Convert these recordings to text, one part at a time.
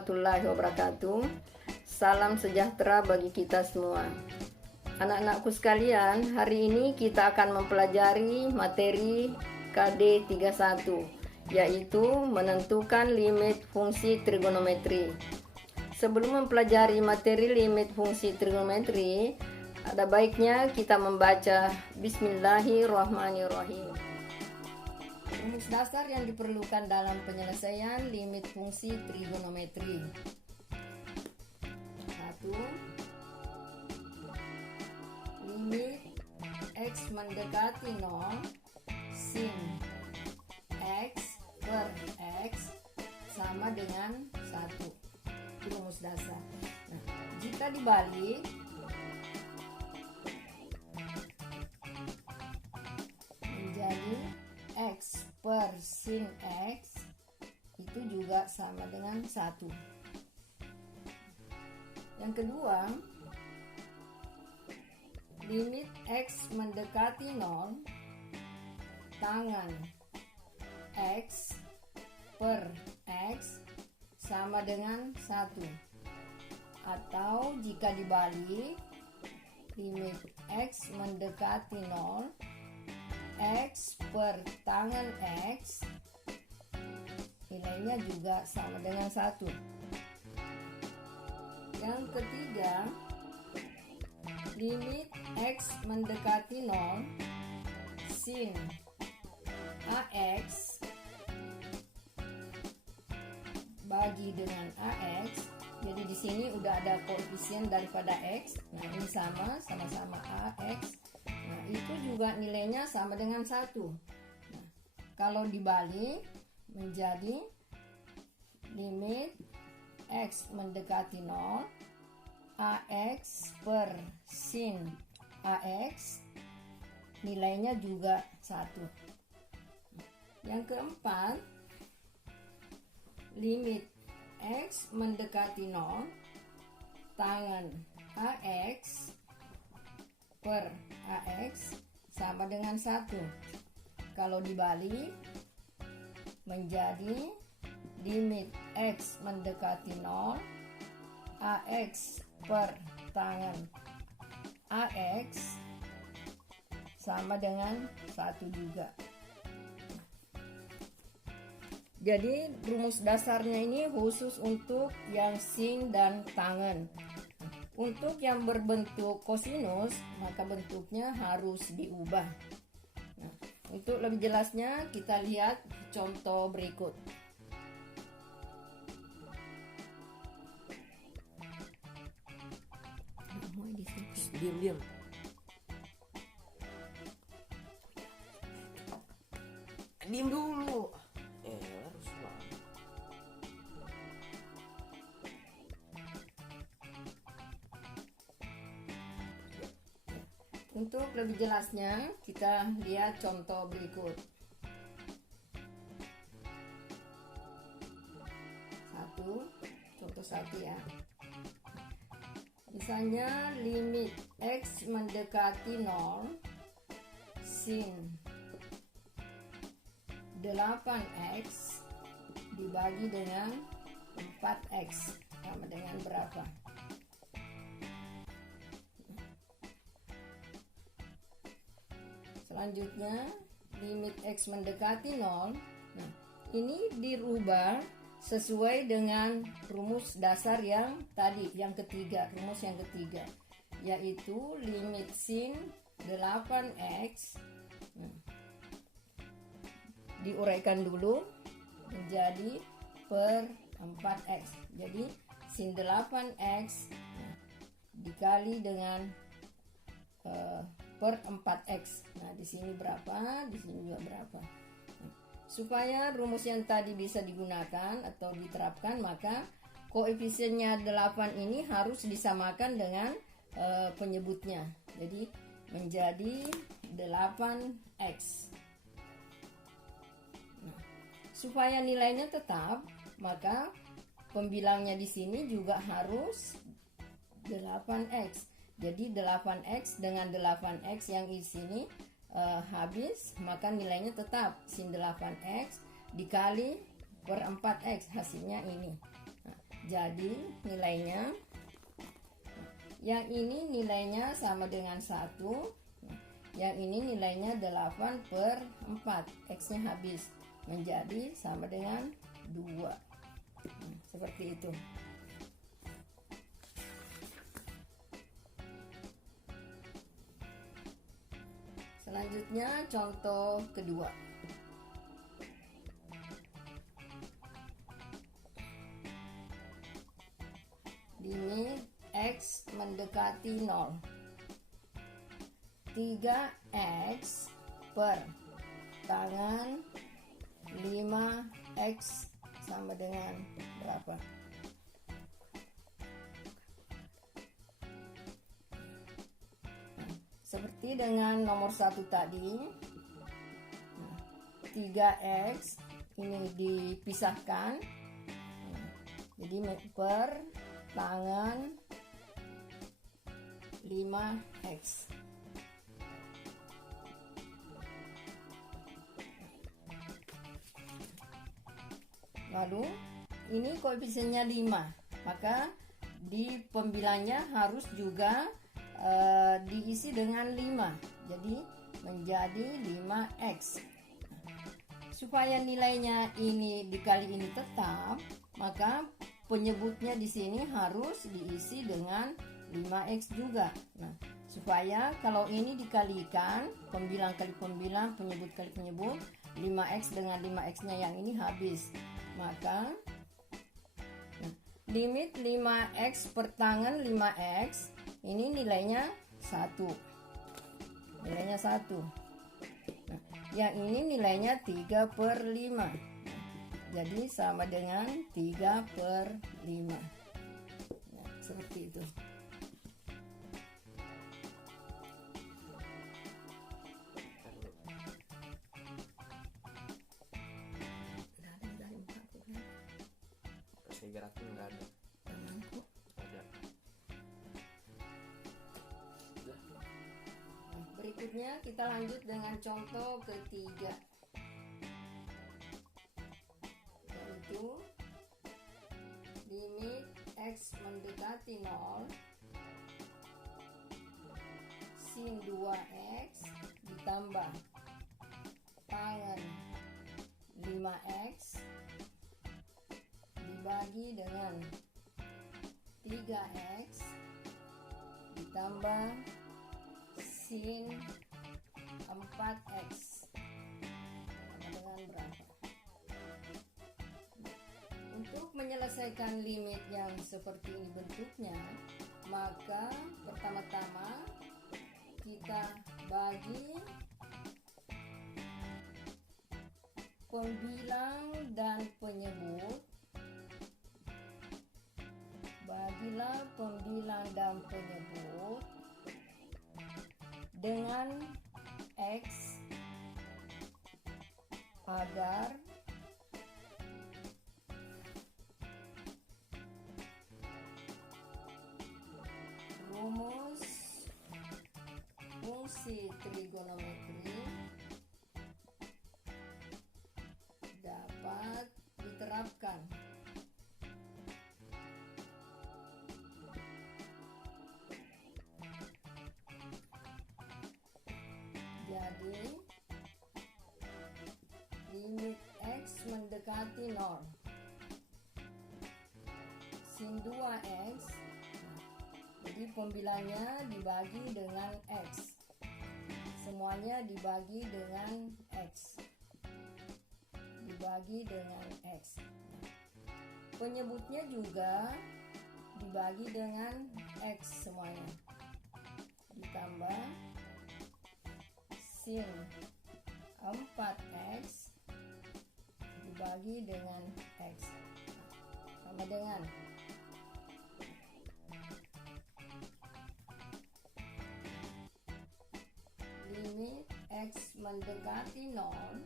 warahmatullahi wabarakatuh. Salam sejahtera bagi kita semua. Anak-anakku sekalian, hari ini kita akan mempelajari materi KD 31, yaitu menentukan limit fungsi trigonometri. Sebelum mempelajari materi limit fungsi trigonometri, ada baiknya kita membaca Bismillahirrahmanirrahim. Rumus dasar yang diperlukan dalam penyelesaian limit fungsi trigonometri. 1. Limit X mendekati 0 sin X per X sama dengan 1. Itu rumus dasar. Nah, jika dibalik, menjadi X per sin X itu juga sama dengan 1. Yang kedua, limit X mendekati 0 tangan X per X sama dengan 1. Atau jika dibalik, limit X mendekati 0 X per tangan X nilainya juga sama dengan 1. Yang ketiga, limit X mendekati 0 sin AX bagi dengan AX. Jadi di sini udah ada koefisien daripada X. Nah, ini sama-sama AX. Nah, itu juga nilainya sama dengan 1. Nah, kalau dibalik menjadi limit X mendekati 0 AX per sin AX nilainya juga 1. Yang keempat, limit X mendekati 0 tangan AX per AX sama dengan 1. Kalau dibalik menjadi limit X mendekati 0 AX per tangan AX sama dengan 1 juga. Jadi rumus dasarnya ini khusus untuk yang sin dan tangan. Untuk yang berbentuk kosinus, maka bentuknya harus diubah. Nah, untuk lebih jelasnya kita lihat contoh berikut. Diam. Diam dulu. Harus banget. Untuk lebih jelasnya, kita lihat contoh berikut. 1, contoh 1 ya. Misalnya limit X mendekati 0 sin 8X dibagi dengan 4X sama dengan berapa? Selanjutnya limit X mendekati 0. Nah, ini dirubah sesuai dengan rumus dasar yang tadi, yang ketiga, rumus yang ketiga, yaitu limit sin 8X. Diuraikan dulu menjadi per 4X. Jadi sin 8X dikali dengan per 4X. Nah, di sini berapa? Di sini juga berapa? Supaya rumus yang tadi bisa digunakan atau diterapkan, maka koefisiennya 8 ini harus disamakan dengan penyebutnya. Jadi menjadi 8X. Nah, supaya nilainya tetap, maka pembilangnya di sini juga harus 8X. Jadi 8X dengan 8X yang di sini habis, maka nilainya tetap sin 8X dikali per 4X, hasilnya ini. Nah, Jadi nilainya, yang ini nilainya sama dengan 1, yang ini nilainya 8/4, X-nya habis, menjadi sama dengan 2. Seperti itu. Selanjutnya contoh kedua. Limit X mendekati 0. 3X per tangan 5X sama dengan berapa? Seperti dengan nomor 1 tadi, 3X ini dipisahkan, jadi per tangan 5X. Lalu ini koefisiennya 5, maka di pembilangnya harus juga diisi dengan 5, jadi menjadi 5X. Supaya nilainya ini dikali ini tetap, maka penyebutnya di sini harus diisi dengan 5X juga. Nah, supaya kalau ini dikalikan, pembilang kali pembilang, penyebut kali penyebut, 5X dengan 5X-nya yang ini habis. Maka limit 5X per tangan 5X ini nilainya 1. Nilainya 1. Nah, yang ini nilainya 3/5. Jadi sama dengan 3/5. Nah, seperti itu. Saya gerakin nggak ada. Ada. Nah, berikutnya kita lanjut dengan contoh ketiga, yaitu limit X mendekati 0, sin 2X ditambah tangan 5X dibagi dengan 3X ditambah sin 4X sama dengan berapa? Untuk menyelesaikan limit yang seperti ini bentuknya, maka pertama-tama kita bagi pembilang dan penyebut. Bagilah pembilang dan penyebut dengan X agar rumus fungsi trigonometri dapat diterapkan. Jadi limit X mendekati 0, sin 2X, jadi pembilangnya dibagi dengan X, semuanya dibagi dengan X, dibagi dengan X. Penyebutnya juga dibagi dengan X semuanya, ditambah sin 4X dibagi dengan X sama dengan limit X mendekati 0,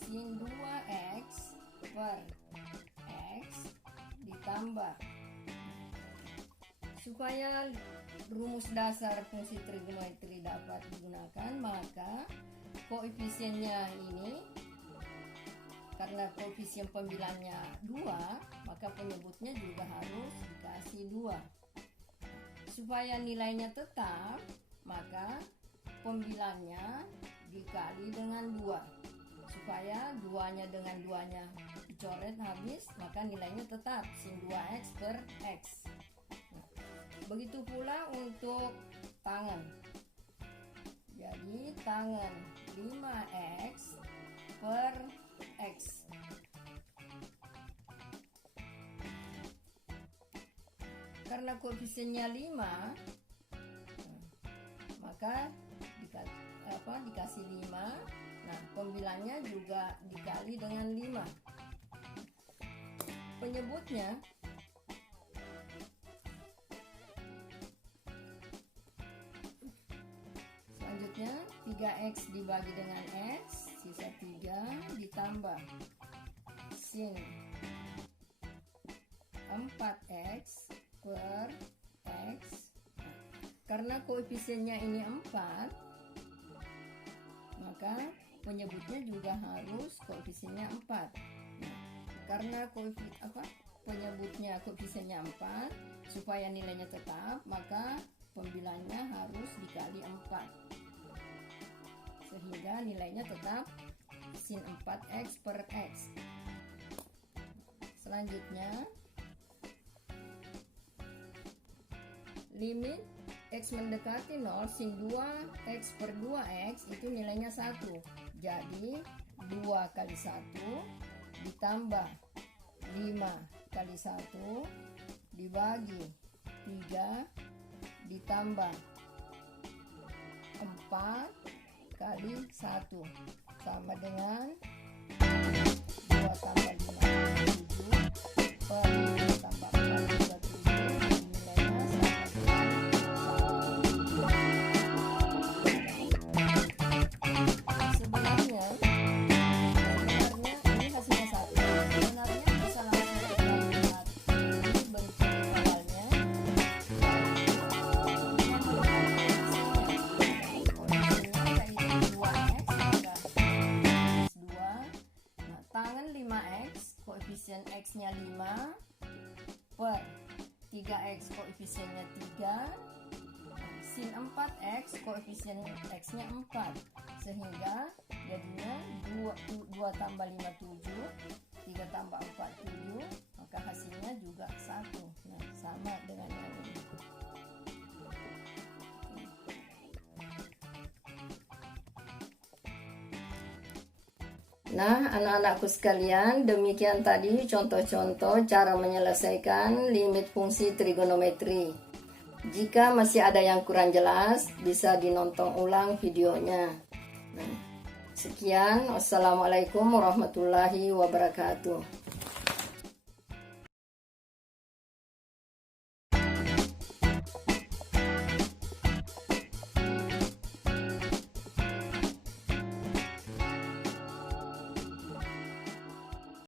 sin 2X per X ditambah, supaya rumus dasar fungsi trigonometri dapat digunakan, maka koefisiennya ini karena koefisien pembilangnya 2, maka penyebutnya juga harus dikasih 2. Supaya nilainya tetap, maka pembilangnya dikali dengan 2. Supaya 2-nya dengan 2-nya dicoret habis, maka nilainya tetap sin 2x per x. Begitu pula untuk tangen. Jadi tangen 5x per x. Karena koefisiennya 5, maka dikasih 5. Nah, pembilangnya juga dikali dengan 5. Penyebutnya selanjutnya 3x dibagi dengan x, sisa 3 ditambah sin 4x per x. Karena koefisiennya ini 4, maka penyebutnya juga harus koefisiennya 4. Nah, karena penyebutnya koefisiennya 4, supaya nilainya tetap, maka pembilangnya harus dikali 4. Sehingga nilainya tetap sin 4x per x. Selanjutnya, limit x mendekati 0 sin 2x per 2x itu nilainya 1. Jadi 2 kali 1 ditambah 5 kali 1 dibagi 3 ditambah 4 kali 1 sama dengan 2 tambah 5 7 per 5 tambah 4 juga 7. Koefisien x-nya 5 per 3x koefisiennya 3, sin 4x koefisien x-nya 4, sehingga jadinya 2 tambah 5 7, 3 tambah 4 7, maka hasilnya juga 1. Nah, sama dengan yang ini. Nah, anak-anakku sekalian, demikian tadi contoh-contoh cara menyelesaikan limit fungsi trigonometri. Jika masih ada yang kurang jelas, bisa dinonton ulang videonya. Nah, sekian, wassalamualaikum warahmatullahi wabarakatuh.